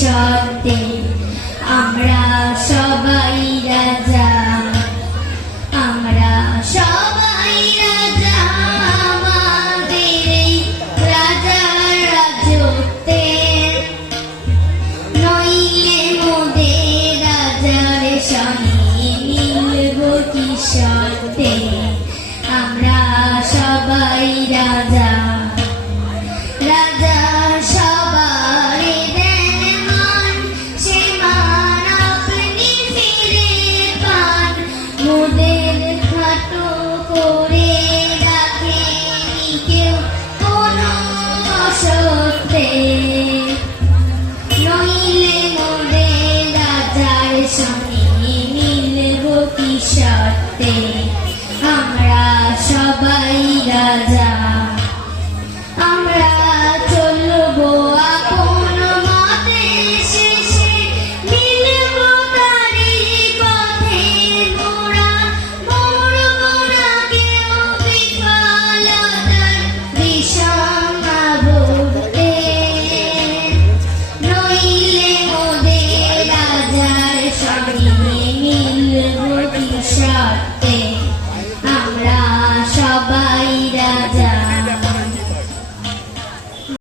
সত্যি আমরা সবাই রাজা, আমরা সবাই রাজা আমাদের এই রাজার রাজত্বে, নইলে মোদের রাজার সঙ্গে মিলব কি সত্যে, আমরা সবাই রাজা। রাজা সবার দেন মান, সে মান আপনি ফিরে পান, মোদের খাটো করে রাখেনি কেউ কোনো অসত্যে, নইলে মোদের রাজার সঙ্গে মিলব কি সত্যে, আমরা সবাই রাজা।